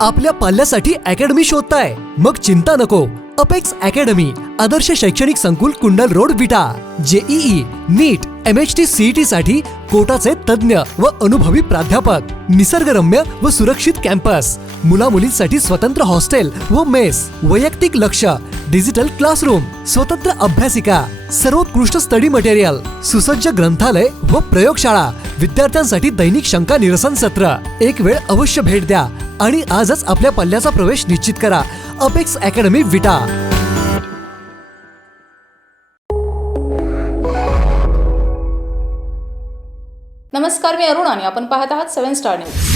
आपल्या पाल्यासाठी अकॅडमी शोधताय? मग चिंता नको. अपेक्स अकॅडमी आदर्श शैक्षणिक संकुल, कुंडल रोड, विटा. जेईई, नीट, MHT, CET साठी कोटाचे तज्ञ व अनुभवी प्राध्यापक, निसर्गरम्य व सुरक्षित कॅम्पस, मुला मुलींसाठी स्वतंत्र हॉस्टेल व मेस, वैयक्तिक लक्ष, डिजिटल क्लासरूम, स्वतंत्र अभ्यासिका, सर्वोत्कृष्ट स्टडी मटेरियल, सुसज्ज ग्रंथालय व प्रयोगशाळा, विद्यार्थ्यांसाठी दैनिक शंका निरसन सत्र. एक वेळ अवश्य भेट द्या आणि आजच आपल्या पल्ल्याचा प्रवेश निश्चित करा. अपेक्स अकॅडमी, विटा. नमस्कार, मी अरुण आणि आपण पाहत आहात 7 स्टार न्यूज.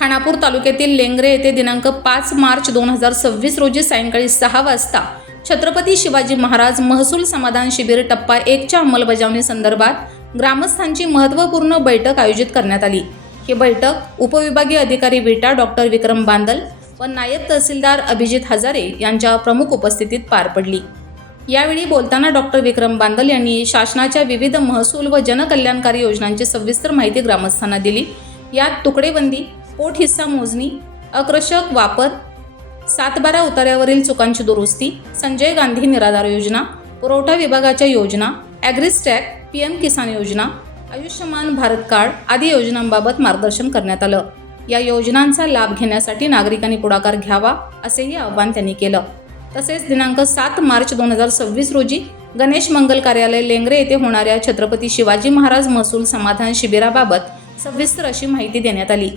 खानापूर तालुक्यातील लेंगरे येथे दिनांक 5 मार्च 2026 रोजी सायंकाळी 6 वाजता छत्रपती शिवाजी महाराज महसूल समाधान शिबिर टप्पा 1च्या अंमलबजावणी संदर्भात ग्रामस्थांची महत्त्वपूर्ण बैठक आयोजित करण्यात आली. ही बैठक उपविभागीय अधिकारी विटा डॉक्टर विक्रम बांदल व नायब तहसीलदार अभिजित हजारे यांच्या प्रमुख उपस्थितीत पार पडली. यावेळी बोलताना डॉक्टर विक्रम बांदल यांनी शासनाच्या विविध महसूल व जनकल्याणकारी योजनांची सविस्तर माहिती ग्रामस्थांना दिली. यात तुकडेबंदी, पोट हिस्सा मोजणी, अकृषक वापर, 7-12 उतार्यावरील चुकांची दुरुस्ती, संजय गांधी निराधार योजना, पुरवठा विभागाच्या योजना, ॲग्रिस्टॅक, PM किसान योजना, आयुष्यमान भारत कार्ड आदी योजनांबाबत मार्गदर्शन करण्यात आलं. या योजनांचा लाभ घेण्यासाठी नागरिकांनी पुढाकार घ्यावा असेही आवाहन त्यांनी केलं. तसेच दिनांक 7 मार्च 2026 रोजी गणेश मंगल कार्यालय लेंगरे येथे होणाऱ्या छत्रपती शिवाजी महाराज महसूल समाधान शिबिराबाबत सविस्तर अशी माहिती देण्यात आली.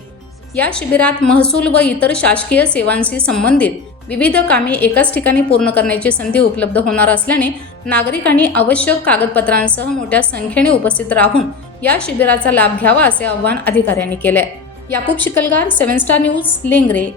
या शिबिरात महसूल व इतर शासकीय सेवांशी संबंधित विविध कामे एकाच ठिकाणी पूर्ण करण्याची संधी उपलब्ध होणार असल्याने नागरिकांनी आवश्यक कागदपत्रांसह मोठ्या संख्येने उपस्थित राहून या शिबिराचा लाभ घ्यावा असे आवाहन अधिकाऱ्यांनी केले. Yakub Shikalgar, 7 star news, Lengare.